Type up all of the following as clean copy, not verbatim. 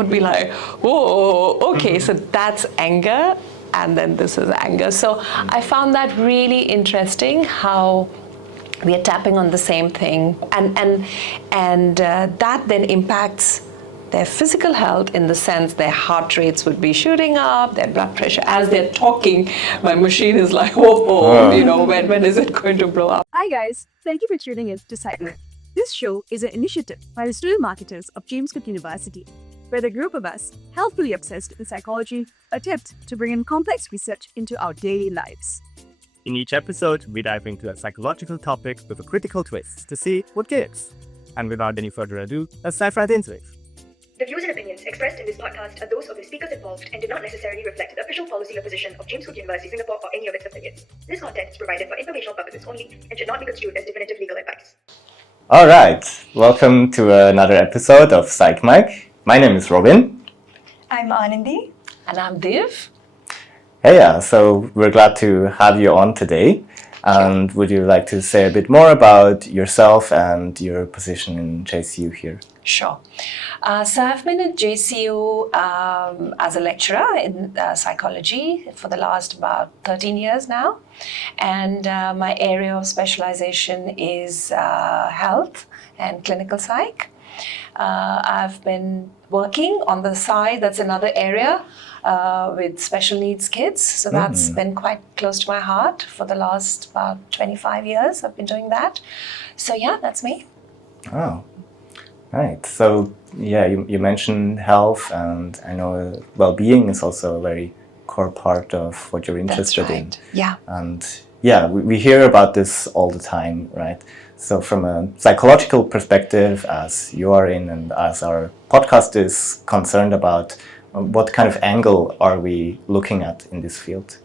would be like, whoa, okay, so that's anger, and then this is anger. So I found that really interesting, how we are tapping on the same thing, and that then impacts their physical health, in the sense their heart rates would be shooting up, their blood pressure. As they're talking, my machine is like, whoa, when is it going to blow up? Hi guys, thank you for tuning in to PsychMic. This show is an initiative by the student marketers of James Cook University, where the group of us, healthfully obsessed with psychology, attempt to bring in complex research into our daily lives. In each episode, we dive into a psychological topic with a critical twist to see what gives. And without any further ado, let's dive right into it. The views and opinions expressed in this podcast are those of the speakers involved and do not necessarily reflect the official policy or position of James Cook University Singapore or any of its affiliates. This content is provided for informational purposes only and should not be construed as definitive legal advice. All right, welcome to another episode of PsychMic. My name is Robin. I'm Aananthi. And I'm Div. Hey, so we're glad to have you on today. And would you like to say a bit more about yourself and your position in JCU here? Sure. So I've been at JCU as a lecturer in psychology for the last about 13 years now. And my area of specialization is health and clinical psych. I've been working on the side, that's another area, with special needs kids. So that's been quite close to my heart for the last about 25 years. I've been doing that. So yeah, that's me. Oh, right. So yeah, you mentioned health, and I know well-being is also a very core part of what you're interested in. Yeah. And yeah, we hear about this all the time, right? So from a psychological perspective, as you are in and as our podcast is concerned about, what kind of angle are we looking at in this field?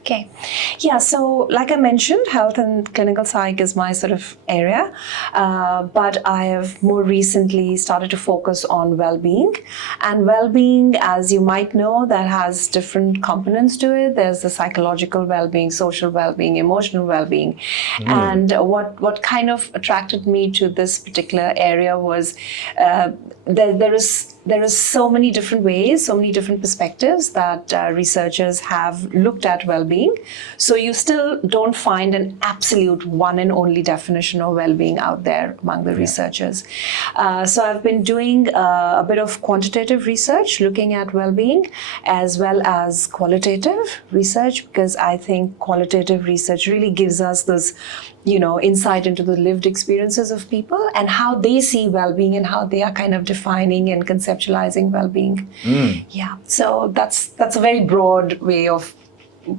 Okay. Yeah, so like I mentioned, health and clinical psych is my sort of area, but I have more recently started to focus on well-being. And well-being, as you might know, that has different components to it. There's the psychological well-being, social well-being, emotional well-being. And what kind of attracted me to this particular area was there is so many different ways, so many different perspectives that researchers have looked at well-being. So you still don't find an absolute one and only definition of well-being out there among the researchers. So I've been doing a bit of quantitative research looking at well-being, as well as qualitative research, because I think qualitative research really gives us this insight into the lived experiences of people and how they see well-being and how they are kind of defining and conceptualizing well-being. Yeah, so that's a very broad way of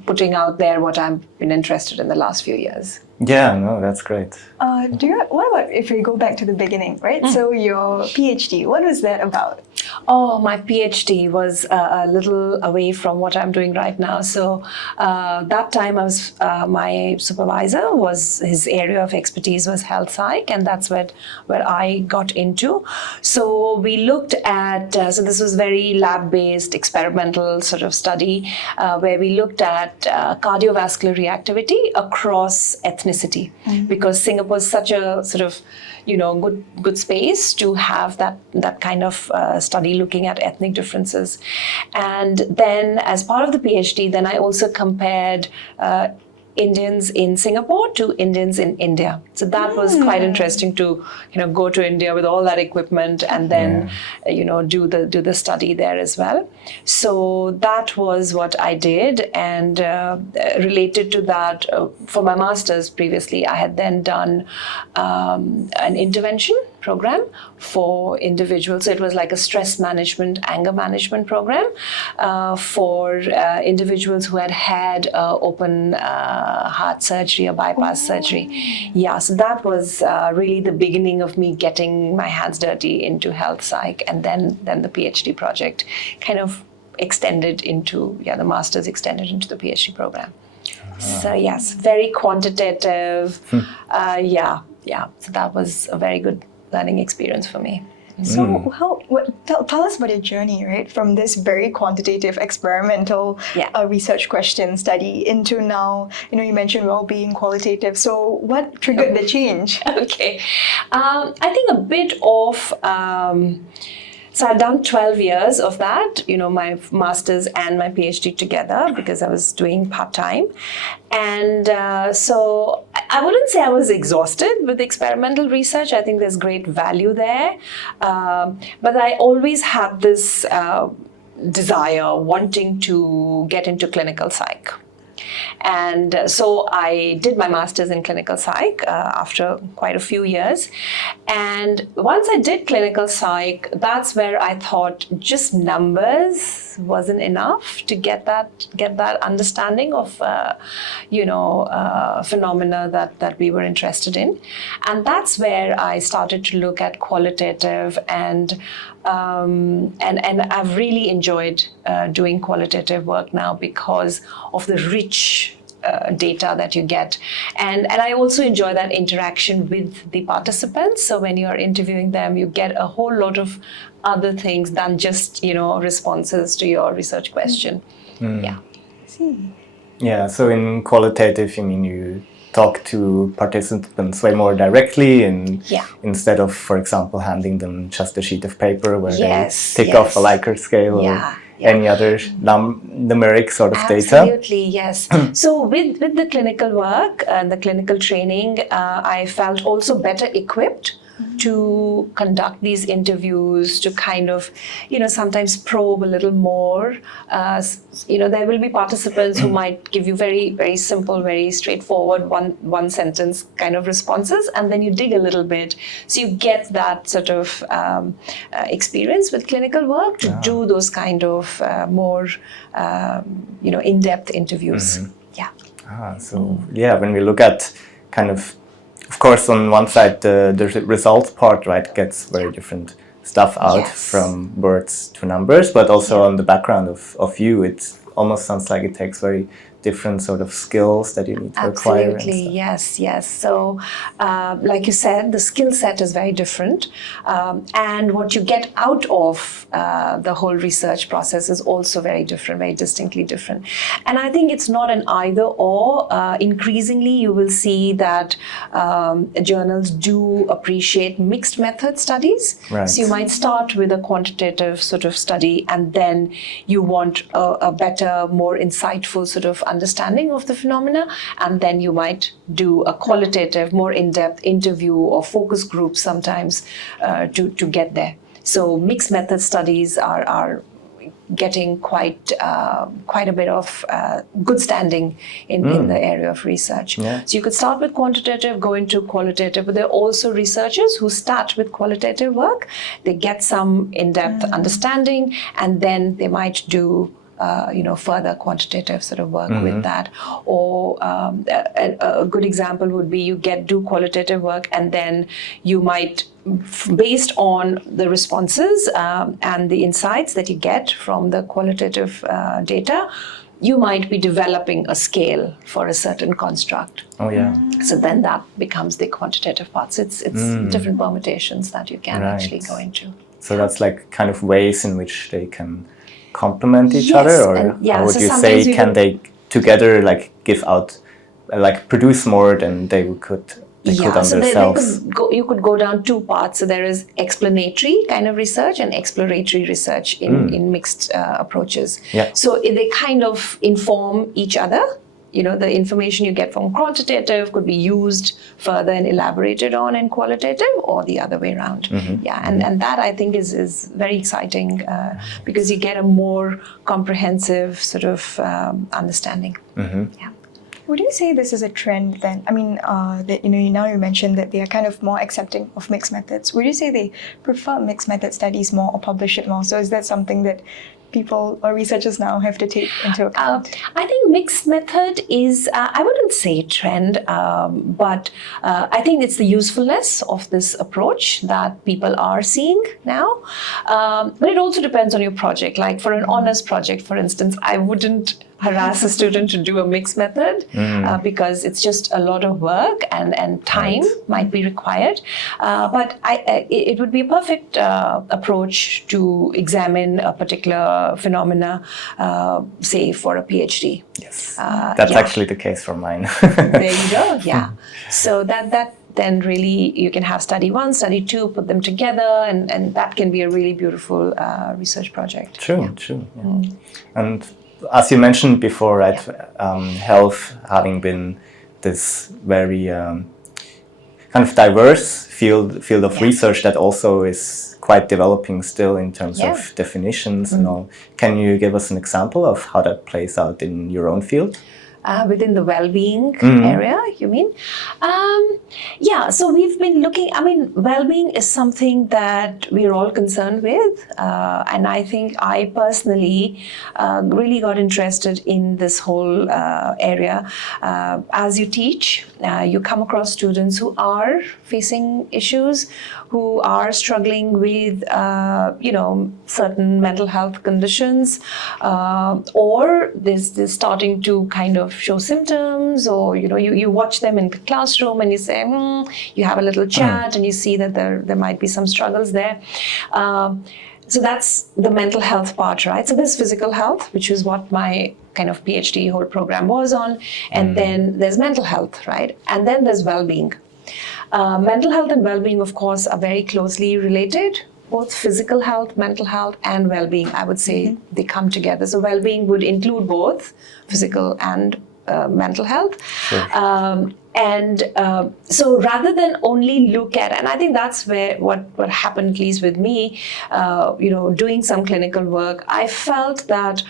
putting out there what I've been interested in the last few years. Yeah, no, that's great. What about if we go back to the beginning, right? So your PhD, what was that about? Oh, my PhD was a little away from what I'm doing right now. So that time I was, my supervisor was, his area of expertise was health psych, and that's where I got into. So we looked at, so this was very lab-based experimental sort of study where we looked at cardiovascular reactivity across ethnicity, because Singapore is such a sort of good space to have that kind of study looking at ethnic differences. And then as part of the PhD, then I also compared Indians in Singapore to Indians in India. So that was quite interesting to go to India with all that equipment and then do the study there as well. So that was what I did, and related to that, for my master's previously, I had then done an intervention program for individuals. So it was like a stress management, anger management program for individuals who had open heart surgery or bypass surgery. Yeah, so that was really the beginning of me getting my hands dirty into health psych, and then the PhD project kind of extended into, the master's extended into the PhD program. So yes, very quantitative. So that was a very good learning experience for me. So tell us about your journey, right? From this very quantitative, experimental research question study into now, you mentioned well-being, qualitative. So what triggered the change? Okay. I think a bit of... So I've done 12 years of that, my master's and my PhD together because I was doing part-time. And so I wouldn't say I was exhausted with experimental research. I think there's great value there. But I always had this desire wanting to get into clinical psych. And so I did my master's in clinical psych after quite a few years. And once I did clinical psych, that's where I thought just numbers wasn't enough to get that understanding of phenomena that we were interested in. And that's where I started to look at qualitative and I've really enjoyed doing qualitative work now because of the rich data that you get. And I also enjoy that interaction with the participants. So when you're interviewing them, you get a whole lot of other things than just, responses to your research question. Yeah. Yeah, so in qualitative, you talk to participants way more directly and instead of, for example, handing them just a sheet of paper where they tick off a Likert scale or any other numeric sort of data. Absolutely, yes. So with the clinical work and the clinical training, I felt also better equipped to conduct these interviews, to kind of, sometimes probe a little more. There will be participants who might give you very, very simple, very straightforward one sentence kind of responses, and then you dig a little bit. So you get that sort of experience with clinical work to do those kind of more, in-depth interviews. Yeah. When we look at kind of course, on one side, the results part, right, gets very different stuff out from words to numbers, but also on the background of you, it almost sounds like it takes very different sort of skills that you need to acquire. Absolutely, yes. So, like you said, the skill set is very different, and what you get out of the whole research process is also very different, very distinctly different. And I think it's not an either or. Increasingly, you will see that journals do appreciate mixed method studies. Right. So you might start with a quantitative sort of study, and then you want a better, more insightful sort of understanding of the phenomena, and then you might do a qualitative, more in-depth interview or focus group sometimes to get there. So mixed method studies are getting quite a bit of good standing in the area of research. Yeah. So you could start with quantitative, go into qualitative, but there are also researchers who start with qualitative work. They get some in-depth understanding, and then they might do further quantitative sort of work with that. Or a good example would be you do qualitative work, and then you might, based on the responses and the insights that you get from the qualitative data, you might be developing a scale for a certain construct. Oh, yeah. So then that becomes the quantitative parts. It's different permutations that you can actually go into. So that's like kind of ways in which they can complement each other, or how would you say they together like give out, like produce more than they could on so themselves? You could go down two parts. So there is explanatory kind of research and exploratory research in mixed approaches. Yeah. So they kind of inform each other. The information you get from quantitative could be used further and elaborated on in qualitative, or the other way around. And that I think is very exciting because you get a more comprehensive sort of understanding. Yeah. Would you say this is a trend then? I mean, that now you mentioned that they are kind of more accepting of mixed methods. Would you say they prefer mixed method studies more or publish it more? So is that something that people or researchers now have to take into account? I think mixed method is, I wouldn't say trend, but I think it's the usefulness of this approach that people are seeing now. But it also depends on your project. Like for an honors project, for instance, I wouldn't harass a student to do a mixed method because it's just a lot of work and time might be required. But it would be a perfect approach to examine a particular phenomena, say for a PhD. Yes, that's actually the case for mine. There you go. Yeah. So that then really you can have study 1, study 2, put them together, and that can be a really beautiful research project. True. Yeah. And as you mentioned before, right, health having been this very kind of diverse field of research that also is quite developing still in terms of definitions and all. Can you give us an example of how that plays out in your own field? Within the well-being area, you mean? So we've been looking, well-being is something that we're all concerned with. And I think I personally really got interested in this whole area. As you teach, you come across students who are facing issues, who are struggling with, certain mental health conditions, or they're starting to kind of show symptoms, or you watch them in the classroom and you say, you have a little chat and you see that there might be some struggles there. So that's the mental health part, right? So there's physical health, which is what my kind of PhD whole program was on, and then there's mental health, right? And then there's well-being. Mental health and well-being, of course, are very closely related. Both physical health, mental health, and well-being, I would say they come together. So well-being would include both physical and mental health. Sure. So rather than only look at, and I think that's where what happened, at least with me, doing some clinical work, I felt that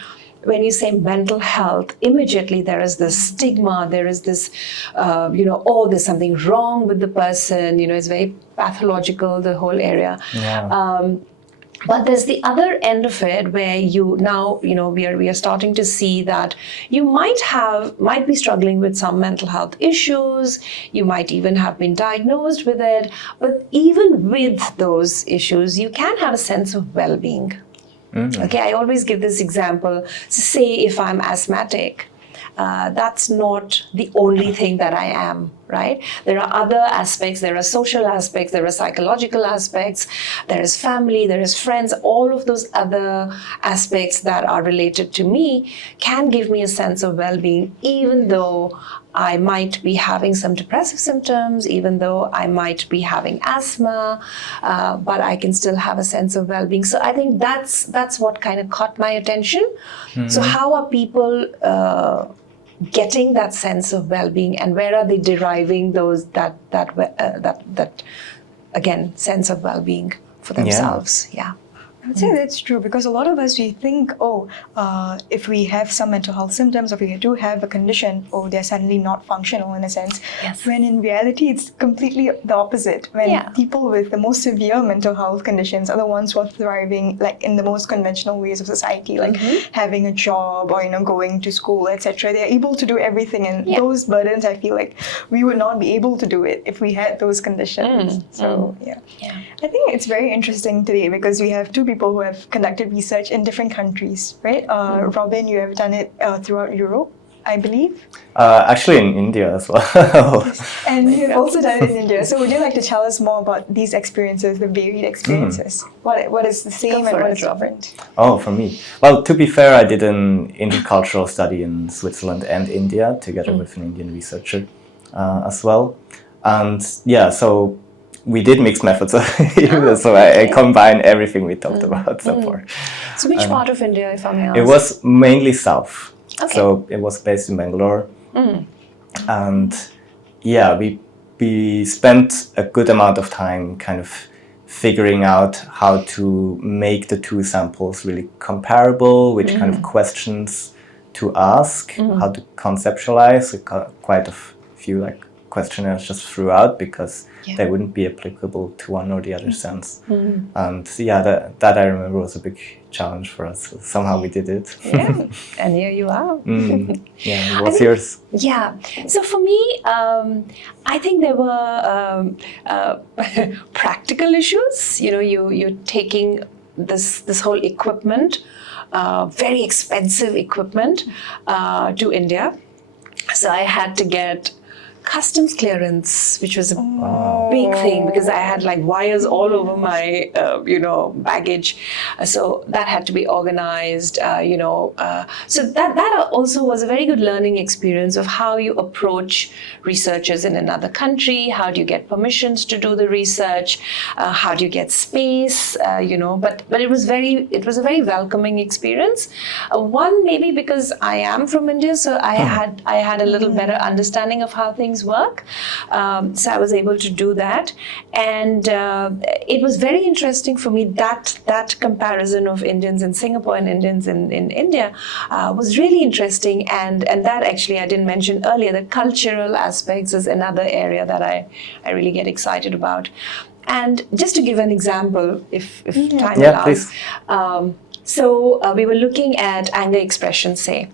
when you say mental health, immediately there is this stigma, there is this, there's something wrong with the person, it's very pathological, the whole area. Yeah. But there's the other end of it where we are starting to see that you might be struggling with some mental health issues, you might even have been diagnosed with it, but even with those issues, you can have a sense of well-being. Okay, I always give this example. So say if I'm asthmatic, that's not the only thing that I am, right? There are other aspects, there are social aspects, there are psychological aspects, there is family, there is friends, all of those other aspects that are related to me can give me a sense of well-being, even though I might be having some depressive symptoms, even though I might be having asthma, but I can still have a sense of well-being. So I think that's what kind of caught my attention. So how are people getting that sense of well-being, and where are they deriving that again sense of well-being for themselves? Yeah. I would say that's true, because a lot of us, we think, if we have some mental health symptoms, or if we do have a condition, they're suddenly not functional in a sense. Yes. When in reality, it's completely the opposite. When people with the most severe mental health conditions are the ones who are thriving, like in the most conventional ways of society, like having a job or going to school, etc. They're able to do everything, and those burdens, I feel like we would not be able to do it if we had those conditions. I think it's very interesting today because we have two people who have conducted research in different countries, right? Robin, you have done it throughout Europe, I believe. Actually in India as well. And you've also done it in India. So would you like to tell us more about these experiences, the varied experiences? What is the same and what is different? Oh, for me. Well, to be fair, I did an intercultural study in Switzerland and India together with an Indian researcher as well. And so we did mixed methods, so I combine everything we talked about so far. So which part of India, if I may ask? It was mainly south. Okay. So it was based in Bangalore. And we spent a good amount of time kind of figuring out how to make the two samples really comparable, which kind of questions to ask, how to conceptualize. Quite a few questionnaires just threw out because they wouldn't be applicable to one or the other sense. And that I remember was a big challenge for us. So somehow we did it. Yeah, and here you are. What's yours? Yeah, so for me, I think there were practical issues. You're taking this whole equipment, very expensive equipment, to India. So I had to get customs clearance, which was a big thing because I had like wires all over my, baggage. So that had to be organized, So that also was a very good learning experience of how you approach researchers in another country. How do you get permissions to do the research? How do you get space? But it was a very welcoming experience. One, maybe because I am from India, so I had a little better understanding of how things work. So I was able to do that, and it was very interesting for me that comparison of Indians in Singapore and Indians in India was really interesting, and that actually I didn't mention earlier. The cultural aspects is another area that I really get excited about. And just to give an example, if time allows. So we were looking at anger expression, say.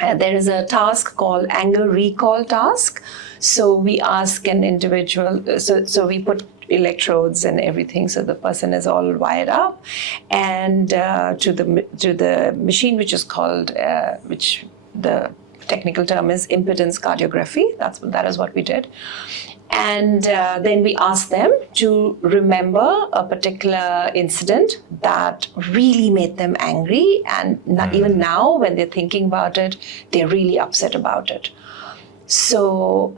There is a task called anger recall task. So we ask an individual, so we put electrodes and everything, so the person is all wired up, and to the machine, which is called, which the technical term is impedance cardiography. That is what we did. And then we asked them to remember a particular incident that really made them angry, and even now when they're thinking about it, they're really upset about it. So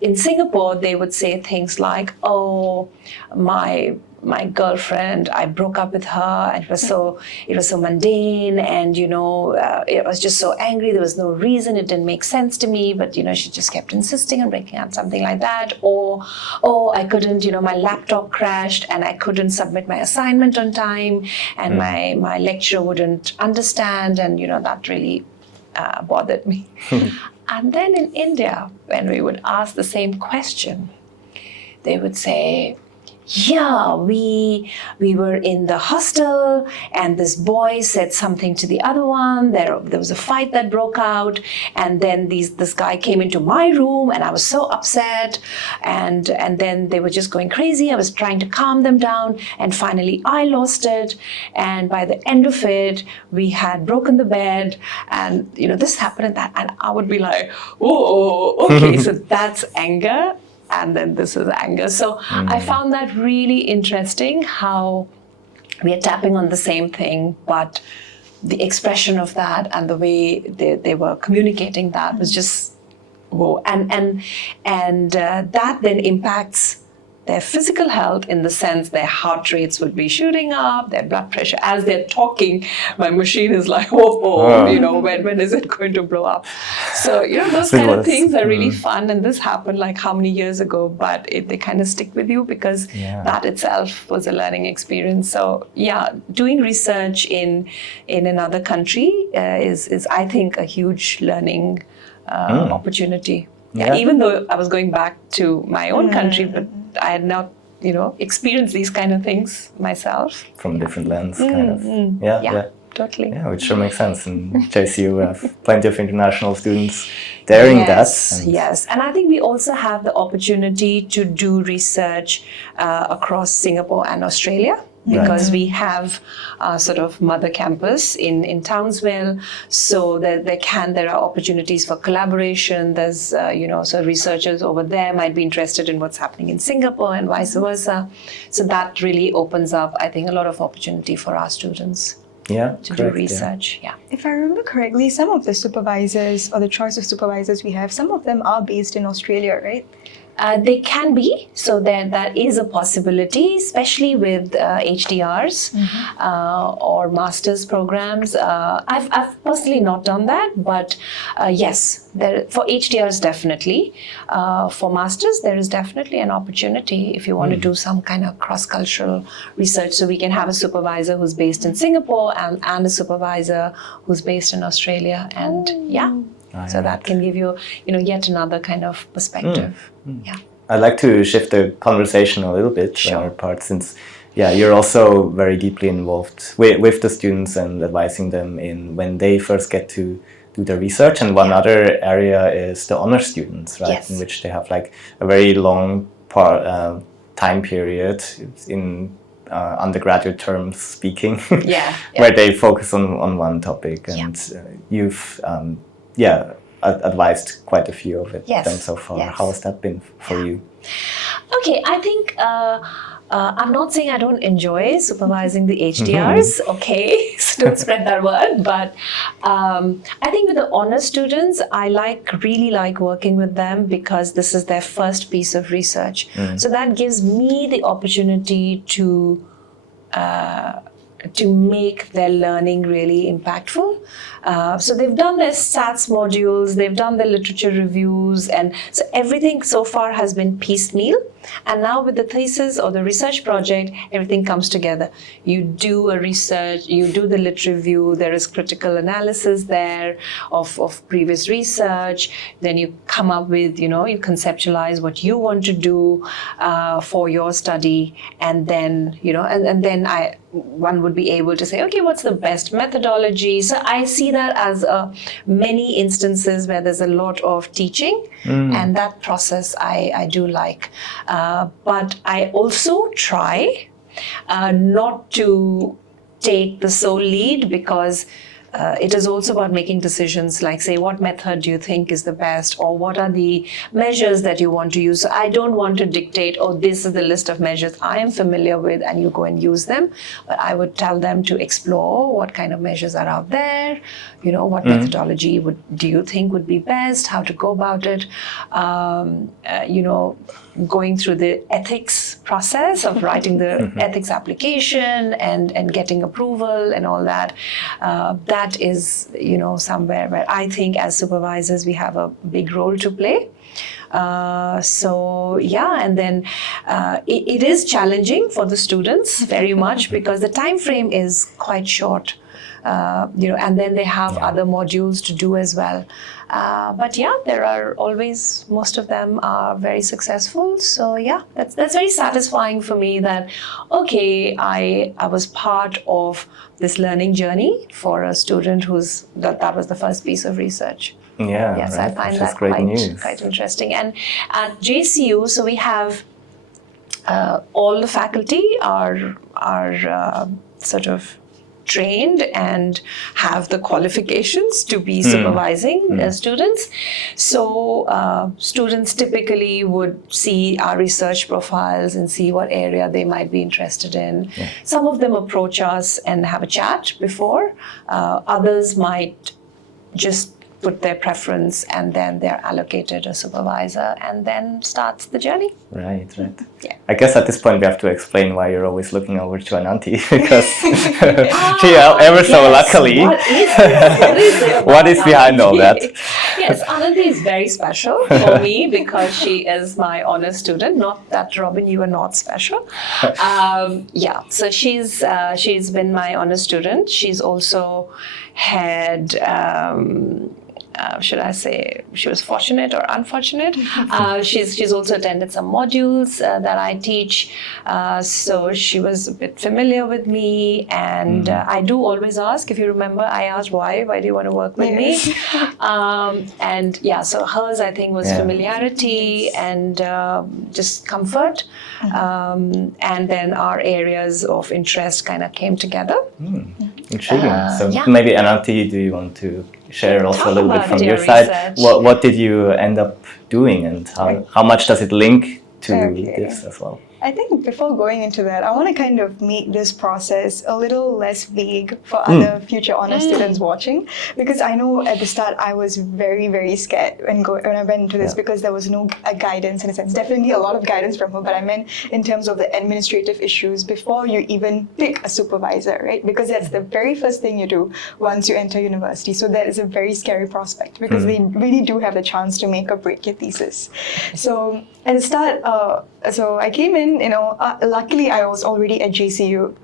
in Singapore, they would say things like, "Oh, my girlfriend, I broke up with her, and it was so mundane, and I was just so angry. There was no reason. It didn't make sense to me, but she just kept insisting on breaking up," something like that. Or, "Oh, I couldn't, my laptop crashed and I couldn't submit my assignment on time, and my lecturer wouldn't understand, and that really bothered me." And then in India, when we would ask the same question, they would say, "Yeah, we were in the hostel, and this boy said something to the other one. There was a fight that broke out, and then this guy came into my room, and I was so upset, and then they were just going crazy. I was trying to calm them down, and finally I lost it. And by the end of it, we had broken the bed, and this happened and that." And I would be like, "Oh, okay, so that's anger." And then this is anger. So I found that really interesting, how we are tapping on the same thing, but the expression of that and the way they were communicating that was just whoa. And that then impacts their physical health, in the sense their heart rates would be shooting up, their blood pressure. As they're talking, my machine is like, when is it going to blow up? So, those kind of things are really fun. And this happened like how many years ago, but they kind of stick with you because that itself was a learning experience. So doing research in another country is I think a huge learning opportunity. Yeah, even though I was going back to my own country, but I had not, experienced these kind of things myself. From different lens, kind of. Yeah. Totally. Yeah, which sure makes sense. And JCU have plenty of international students daring that. Yes. And I think we also have the opportunity to do research across Singapore and Australia, because we have sort of mother campus in Townsville, so there are opportunities for collaboration. There's so researchers over there might be interested in what's happening in Singapore and vice versa. So that really opens up, I think, a lot of opportunity for our students to do research. Yeah. If I remember correctly, some of the supervisors or the choice of supervisors we have, some of them are based in Australia, right? They can be, so that is a possibility, especially with HDRs or master's programs. I've personally not done that, but yes, for HDRs definitely. For masters, there is definitely an opportunity if you want to do some kind of cross-cultural research. So we can have a supervisor who's based in Singapore and a supervisor who's based in Australia, and so that can give you, yet another kind of perspective. Yeah. I'd like to shift the conversation a little bit on our part, since you're also very deeply involved with the students and advising them in when they first get to do their research. And one other area is the honor students, right? Yes. In which they have like a very long time period in undergraduate terms speaking, where they focus on one topic. And you've advised quite a few of Yes. them so far. Yes. How has that been for you? Okay, I think I'm not saying I don't enjoy supervising the HDRs, okay, so don't spread that word, but I think with the honor students, I really like working with them because this is their first piece of research. So that gives me the opportunity to make their learning really impactful. So they've done their SATs modules, they've done their literature reviews, and so everything so far has been piecemeal. And now with the thesis or the research project, everything comes together. You do a research, you do the lit review, there is critical analysis there of previous research, then you come up with, you conceptualize what you want to do for your study, and then, and then one would be able to say, okay, what's the best methodology? So I see that as many instances where there's a lot of teaching, and that process I do like. But I also try not to take the sole lead, because it is also about making decisions like, say, what method do you think is the best, or what are the measures that you want to use. So I don't want to dictate, oh, this is the list of measures I am familiar with and you go and use them. But I would tell them to explore what kind of measures are out there, what methodology do you think would be best, how to go about it, going through the ethics process of writing the ethics application and getting approval and all that. That is, somewhere where I think as supervisors we have a big role to play. And then it is challenging for the students very much, because the time frame is quite short. And then they have other modules to do as well. But there are always, most of them are very successful. So that's very satisfying for me that, okay, I was part of this learning journey for a student that was the first piece of research. Yeah, yes, right. I find Which is that quite interesting. And at JCU, so we have all the faculty are sort of trained and have the qualifications to be supervising students. So students typically would see our research profiles and see what area they might be interested in. Yeah. Some of them approach us and have a chat before. Others might just put their preference, and then they're allocated a supervisor, and then starts the journey. Right. Yeah. I guess at this point we have to explain why you're always looking over to Aananthi, because she ever so luckily. What is behind all that? Yes, Aananthi is very special for me because she is my honor student. Not that, Robin, you are not special. So she's been my honor student. She's also had. Should I say she was fortunate or unfortunate? She's also attended some modules that I teach, so she was a bit familiar with me, and I do always ask, if you remember, I asked why do you want to work with me? So hers, I think, was familiarity and just comfort, and then our areas of interest kind of came together. Intriguing. Maybe Aananthi, do you want to share also a little bit from your side? Research. What did you end up doing, and how much does it link to this as well? I think before going into that, I want to kind of make this process a little less vague for other future honor students watching, because I know at the start I was very, very scared when I went into this, because there was no guidance in a sense. Definitely a lot of guidance from her, but I meant in terms of the administrative issues before you even pick a supervisor, right? Because that's the very first thing you do once you enter university. So that is a very scary prospect, because they really do have the chance to make or break your thesis. So at the start, so I came in, luckily I was already at JCU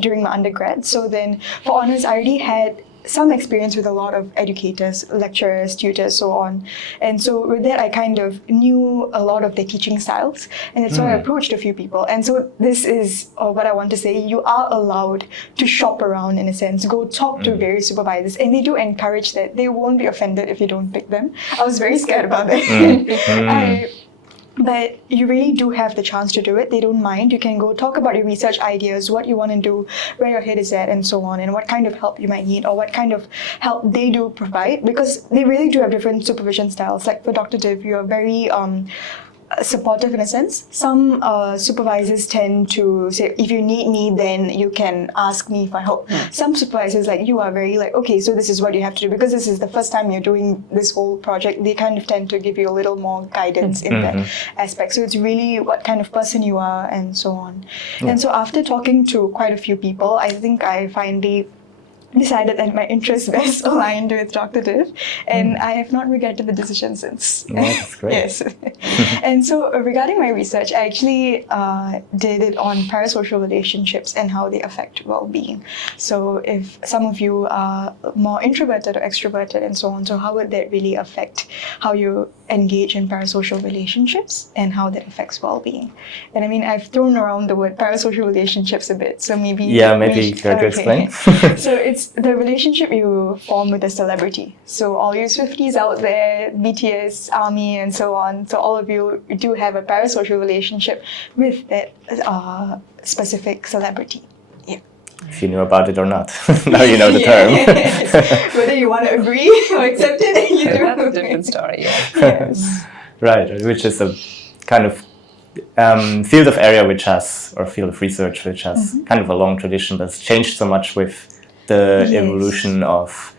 during my undergrad. So then for honors, I already had some experience with a lot of educators, lecturers, tutors, so on. And so with that, I kind of knew a lot of their teaching styles. And so I approached a few people. And so this is what I want to say. You are allowed to shop around, in a sense, go talk to various supervisors. And they do encourage that. They won't be offended if you don't pick them. I was very scared about that. But you really do have the chance to do it. They don't mind. You can go talk about your research ideas, what you want to do, where your head is at, and so on, and what kind of help you might need, or what kind of help they do provide, because they really do have different supervision styles. Like for Dr. Div, you are very supportive in a sense. Some supervisors tend to say, if you need me, then you can ask me for help. Some supervisors like you are very like, okay, so this is what you have to do, because this is the first time you're doing this whole project. They kind of tend to give you a little more guidance in that aspect. So it's really what kind of person you are and so on. And so after talking to quite a few people, I think I finally decided that my interests best aligned with Dr. Div, and I have not regretted the decision since. Yeah, that's great. Yes. And so regarding my research, I actually did it on parasocial relationships and how they affect well-being. So if some of you are more introverted or extroverted and so on, so how would that really affect how you engage in parasocial relationships and how that affects well-being? And I mean, I've thrown around the word parasocial relationships a bit, so maybe... Yeah, maybe care to explain. So it's the relationship you form with a celebrity. So all you Swifties out there, BTS, ARMY, and so on, so all of you do have a parasocial relationship with that specific celebrity. Yeah. If you knew about it or not. Now you know the term. Whether you want to agree or accept it, you do. That's a different story. Yeah. Yes. Right, which is a kind of field of area which has, or field of research which has kind of a long tradition, but it's changed so much with the evolution of,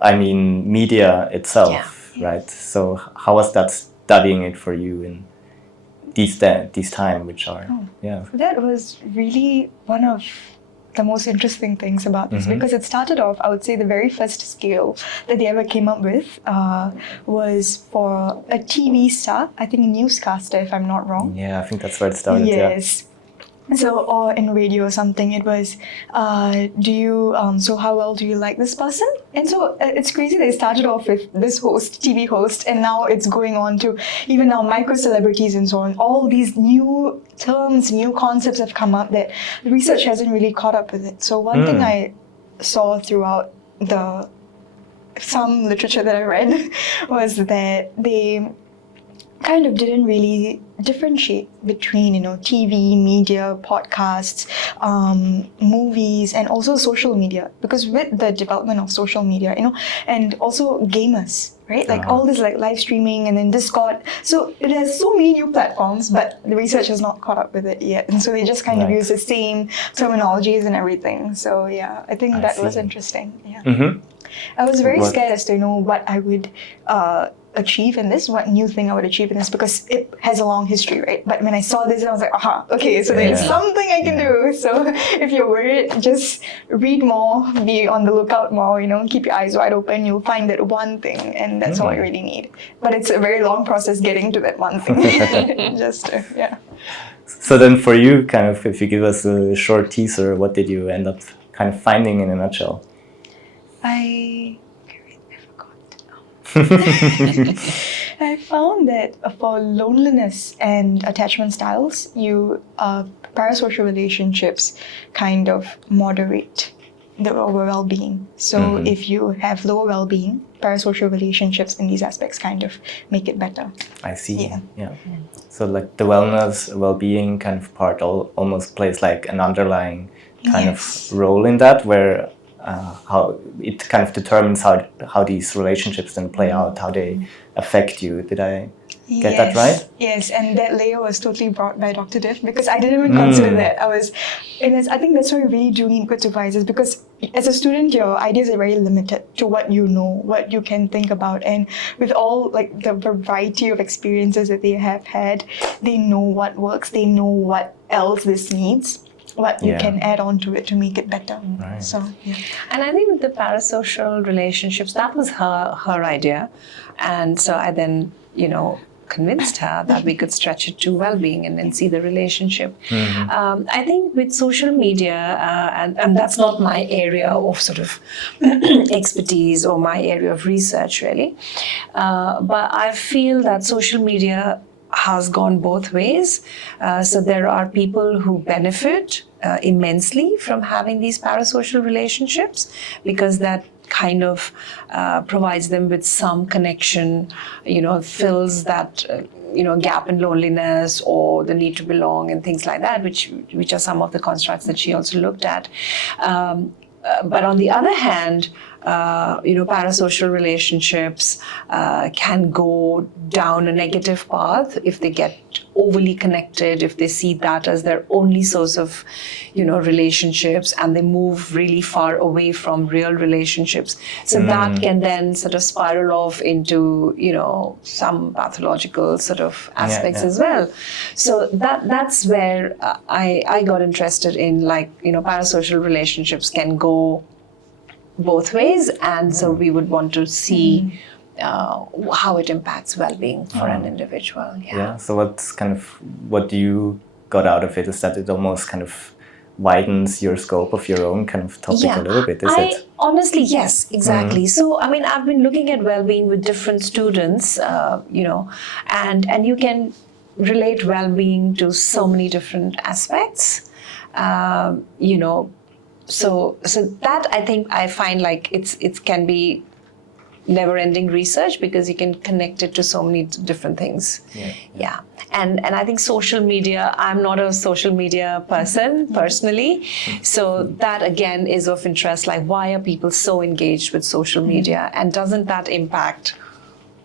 I mean, media itself, right? So how was that studying it for you in these time, which are, That was really one of the most interesting things about this, because it started off, I would say the very first scale that they ever came up with was for a TV star, I think a newscaster if I'm not wrong. Yeah, I think that's where it started. Yes. So, or in radio or something, it was, so how well do you like this person? And so it's crazy they started off with this host, TV host, and now it's going on to even now micro celebrities and so on. All these new terms, new concepts have come up that the research hasn't really caught up with it. So one thing I saw throughout some literature that I read was that they kind of didn't really differentiate between, TV, media, podcasts, movies, and also social media. Because with the development of social media, and also gamers, right? Like all this like live streaming and then Discord. So it has so many new platforms, but the research has not caught up with it yet. And so they just kind of use the same terminologies and everything. So yeah, I think that was interesting. Yeah. I was very scared as to know what I would achieve in this, what new thing I would achieve in this, because it has a long history, right? But when I saw this, I was like, aha, okay, so there's something I can do. So if you're worried, just read more, be on the lookout more, keep your eyes wide open, you'll find that one thing, and that's all you really need. But it's a very long process getting to that one thing. So then for you, kind of, if you give us a short teaser, what did you end up kind of finding in a nutshell? I found that for loneliness and attachment styles, parasocial relationships kind of moderate the well-being. So if you have lower well-being, parasocial relationships in these aspects kind of make it better. I see. Yeah. So like the wellness, well-being kind of part almost plays like an underlying kind of role in that, where how it kind of determines how these relationships then play out, how they affect you. Did I get that right? Yes, and that layer was totally brought by Dr. Div, because I didn't even consider that. I think that's why you really do need good supervisors, because as a student, your ideas are very limited to what you know, what you can think about, and with all like the variety of experiences that they have had, they know what works, they know what else this needs, what you can add on to it to make it better. Right. So And I think with the parasocial relationships, that was her idea. And so I then, convinced her that we could stretch it to well-being and then see the relationship. I think with social media, and that's not my area of sort of expertise or my area of research really, but I feel that social media has gone both ways. So there are people who benefit immensely from having these parasocial relationships, because that kind of provides them with some connection, fills that gap in loneliness or the need to belong and things like that, which are some of the constructs that she also looked at. But on the other hand, parasocial relationships can go down a negative path if they get overly connected, if they see that as their only source of, relationships, and they move really far away from real relationships. So that can then sort of spiral off into, some pathological sort of aspects as well. So that's where I got interested in, parasocial relationships can go both ways, and so we would want to see how it impacts well-being for an individual. So what you got out of it is that it almost kind of widens your scope of your own kind of topic a little bit, is it? Honestly, yes, exactly. So, I've been looking at well-being with different students, and you can relate well-being to so many different aspects, So that I find like it can be never-ending research because you can connect it to so many different things. And I think social media, I'm not a social media person personally, so that again is of interest. Like, why are people so engaged with social media, and doesn't that impact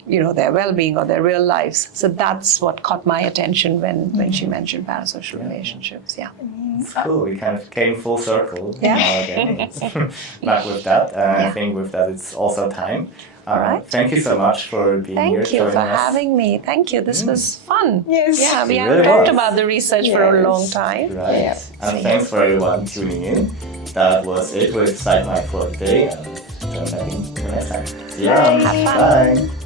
their well-being or their real lives? So that's what caught my attention when she mentioned parasocial relationships. It's cool. We kind of came full circle now again. Back with that. I think with that it's also time. All right. Thank you so much for being here. Thank you for having me. Thank you. This was fun. Yes. Yeah, we It haven't really talked was. about the research for a long time. Right. And thanks for everyone tuning in. That was it with PsychMic for today. And join back in the next time. See you around. Have fun. Bye.